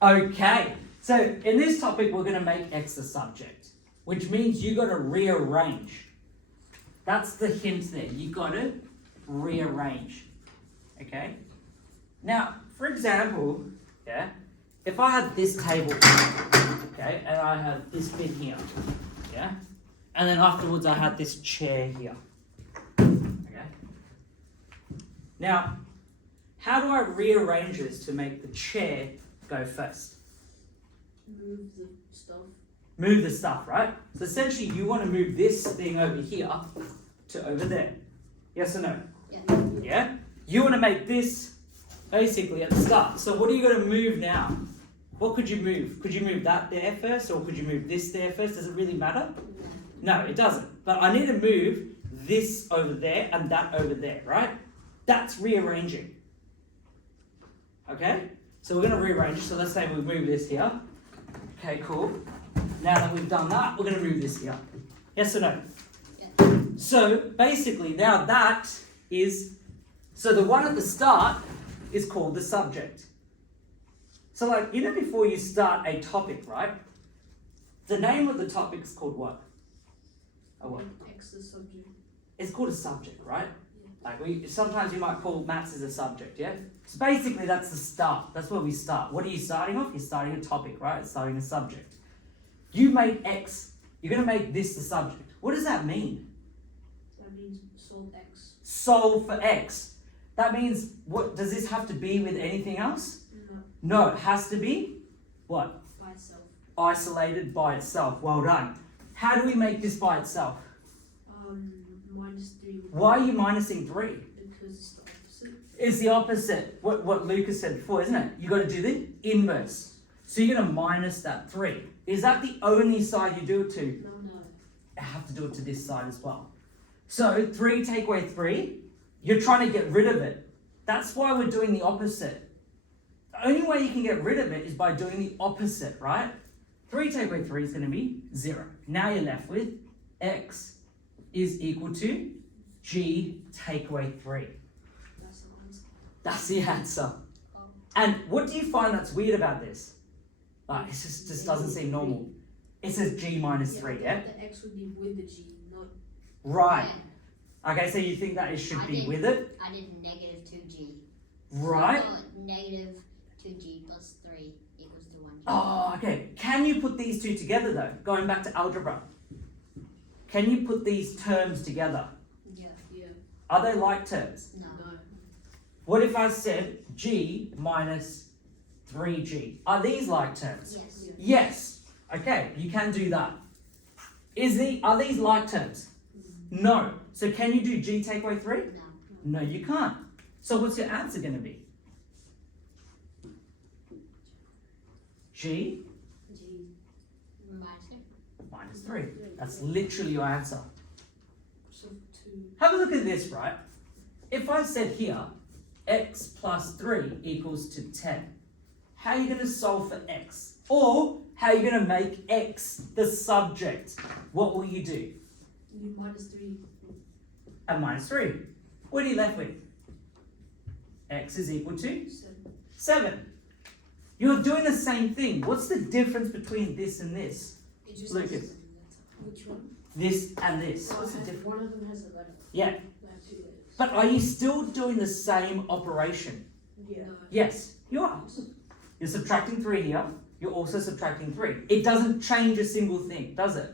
Okay, so in this topic, we're going to make x the subject, which means you've got to rearrange. That's the hint there. You've got to rearrange. Okay? Now, for example, yeah, if I had this table, okay, and I had this bin here, yeah, and then afterwards I had this chair here, okay. Now, how do I rearrange this to make the chair go first? Move the stuff. Move the stuff, right? So essentially you want to move this thing over here to over there. Yes or no? Yeah. Yeah? You want to make this basically at the start. So what are you going to move now? What could you move? Could you move that there first, or could you move this there first? Does it really matter? No, it doesn't. But I need to move this over there and that over there, right? That's rearranging. Okay? So we're going to rearrange. So let's say we move this here. Okay, cool. Now that we've done that, we're going to move this here. Yes or no? Yeah. So basically now that is, so the one at the start is called the subject. So like, you know, before you start a topic, right? The name of the topic is called what? A what? X the subject. It's called a subject, right? Yeah. Like sometimes you might call maths as a subject, yeah? So basically that's the start. That's where we start. What are you starting off? You're starting a topic, right? It's starting a subject. You made X. You're going to make this the subject. What does that mean? That means solve X. Solve for X. That means, what does this have to be with anything else? No. No, it has to be what? By itself. Isolated by itself. Well done. How do we make this by itself? -3. Why are you minusing 3? Because it's the opposite. It's the opposite. What Lucas said before, isn't it? You got to do the inverse. So you're going to minus that 3. Is that the only side you do it to? No. I have to do it to this side as well. So 3 take away 3, you're trying to get rid of it. That's why we're doing the opposite. The only way you can get rid of it is by doing the opposite, right? 3 take away 3 is going to be 0. Now you're left with x is equal to g take away 3. That's the answer. That's the answer. Oh. And what do you find that's weird about this? Like, it just doesn't seem normal. It says g minus 3, yeah? The X would be with the G, not. Right. Okay, so you think that it should be with it? I did negative 2g. Right. So negative 2g plus 3 equals to 1g. Oh, okay. Can you put these two together though? Going back to algebra. Can you put these terms together? Yeah. Are they like terms? No. What if I said g minus 3g? Are these like terms? Yes. Yeah. Yes. Okay, you can do that. Are these like terms? No. So can you do g take away 3? No. No, you can't. So what's your answer going to be? G G minus 3. minus 3. That's literally your answer. So 2. Have a look at this, right? If I said here, x plus 3 equals to 10, how are you going to solve for x? Or how are you going to make x the subject? What will you do? You -3. And minus 3. What are you left with? X is equal to 7. 7. You're doing the same thing. What's the difference between this and this? It just Lucas. has a letter. Which one? This and this. What's the difference? One of them has a letter. Yeah. They have 2 letters. But are you still doing the same operation? Yeah. Yes, you are. You're subtracting 3 here. You're also subtracting 3. It doesn't change a single thing, does it?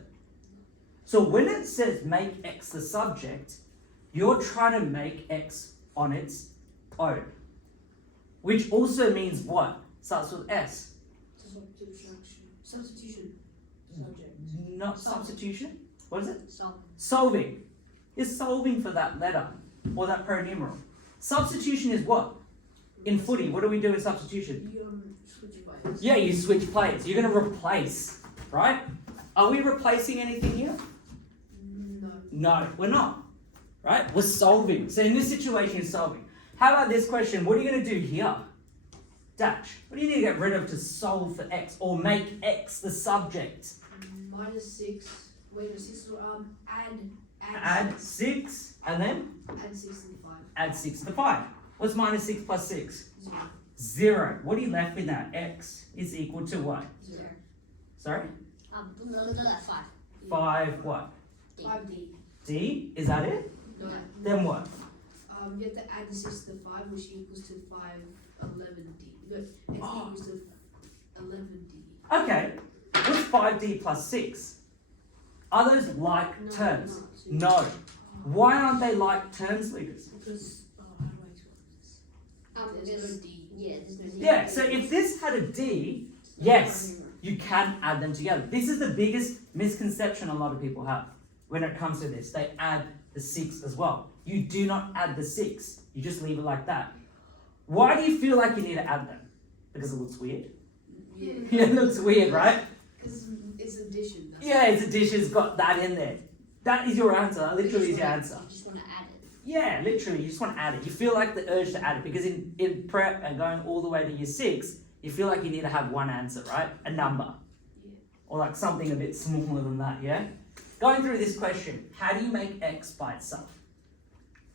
So when it says make x the subject, you're trying to make x on its own. Which also means what? Starts with S. Substitution. Subject. Not substitution. What is it? Solve. Solving. You're solving for that letter or that pronumeral. Substitution is what? In footy, what do we do in substitution? You switch players. Yeah, you switch players. You're going to replace, right? Are we replacing anything here? No. No, we're not. Right? We're solving. So in this situation, you're solving. How about this question? What are you going to do here? Dash. What do you need to get rid of to solve for x or make x the subject? -6. Wait, no, 6. Add 6 and then Add 6 and 5. add 6 to 5. What's minus 6 plus 6? 0. 0. What are you left with now? X is equal to what? 0. Sorry? Under that 5. 5 what? 5D. D? Is that it? No. Then what? You have to add the 6 to the 5, which equals to 5, 11D. No, X equals to 11D. Okay. What's 5D plus 6? Are those like terms? No. Why aren't they like terms, Lucas? Because, how do I explain this? There's no Because, D. yeah, there's no D. Yeah, so if this had a D, yes, you can add them together. This is the biggest misconception a lot of people have when it comes to this. They add the 6 as well. You do not add the 6. You just leave it like that. Why do you feel like you need to add them? Because it looks weird. Yeah. It looks weird, right? Because it's addition. That's Yeah, it's a dish has got that in there. That is your answer. That literally is your answer. You just want to add it. Yeah, literally, you just want to add it. You feel like the urge to add it because in prep and going all the way to year 6, you feel like you need to have one answer, right? A number. Yeah. Or like something a bit smaller than that, yeah? Going through this question, how do you make x by itself?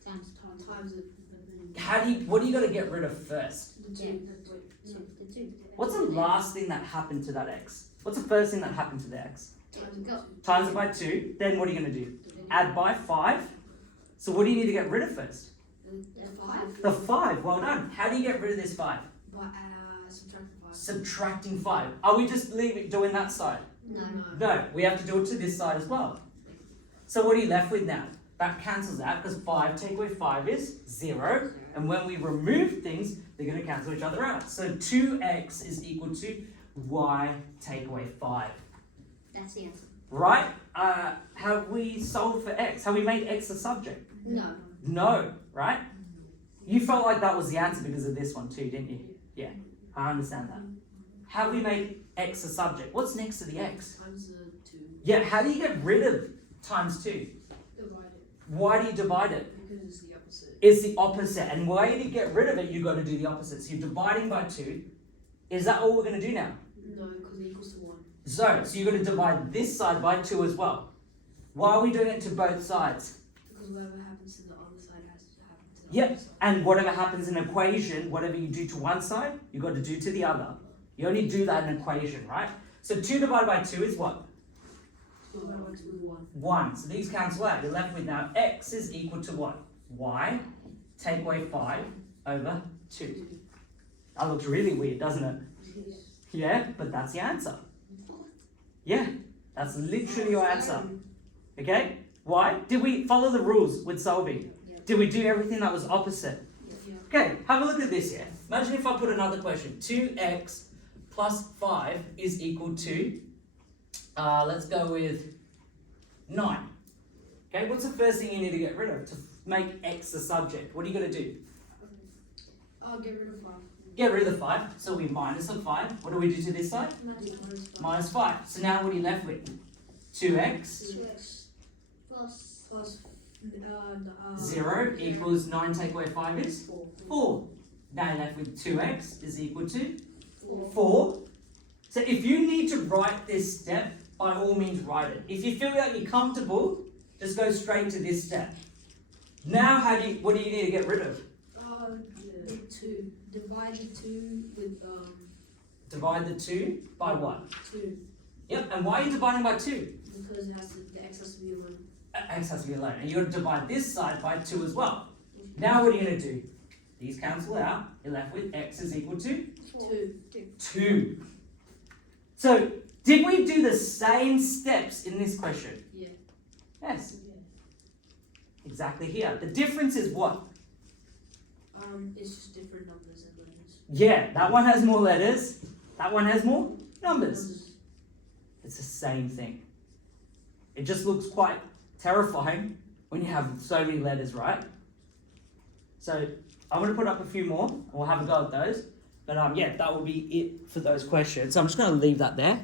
Times it. What do you got to get rid of first? The Yeah. 2. The 2. What's the last thing that happened to that x? What's the first thing that happened to the x? Times Go. it. Times it by 2, then what are you going to do? Add by 5. So what do you need to get rid of first? The 5. The 5, well done. How do you get rid of this 5? By subtracting 5. Subtracting 5. Are we just doing that side? No. No, we have to do it to this side as well. So what are you left with now? That cancels out because 5 take away 5 is 0. And when we remove things, they're going to cancel each other out. So 2x is equal to y take away 5. That's the answer. Right? Have we solved for x? Have we made x a subject? No. No, right? You felt like that was the answer because of this one too, didn't you? Yeah, I understand that. Have we made x a subject? What's next to the x? Times the 2. Yeah, how do you get rid of times 2? Divide it. Why do you divide it? Because it's the opposite. It's the opposite. And way to get rid of it, you've got to do the opposite. So you're dividing by 2. Is that all we're going to do now? No, because it equals to 1. So you've got to divide this side by 2 as well. Why are we doing it to both sides? Because whatever happens to the other side has to happen to the Yep. other side. And whatever happens in an equation, whatever you do to one side, you've got to do to the other. You only do that in an equation, right? So 2 divided by 2 is what? 2 divided by 2 is 1. 1. So these cancel out. You're left with now x is equal to what? Y take away 5 over 2. That looks really weird, doesn't it? Yeah, but that's the answer. Yeah, that's literally your answer. Okay? Why? Did we follow the rules with solving? Yeah. Did we do everything that was opposite? Yeah. Okay, have a look at this here. Imagine if I put another question. 2x plus 5 is equal to, let's go with 9. Okay, what's the first thing you need to get rid of to make x the subject? What are you going to do? I'll get rid of 5. Get rid of the 5, so we minus the 5. What do we do to this side? Minus 5. Minus 5. So now what are you left with? 2x, 2x plus Plus 0 equals 9 take away 5 is 4. 4. Now you're left with 2x is equal to 4. 4. So if you need to write this step, by all means write it. If you feel like you're comfortable, just go straight to this step. Now what do you need to get rid of? The 2. Divide the 2 with Divide the 2 by what? 2. Yep, and why are you dividing by 2? Because the x has to be alone. X has to be alone. And you're going to divide this side by 2 as well. Now what are you going to do? These cancel out. You're left with x is equal to 2. 2. So, did we do the same steps in this question? Yeah. Yes. Exactly here. The difference is what? It's just different numbers and letters. Yeah, that one has more letters. That one has more numbers. It's the same thing. It just looks quite terrifying when you have so many letters, right? So I'm going to put up a few more and we'll have a go at those. But yeah, that will be it for those questions. So I'm just going to leave that there.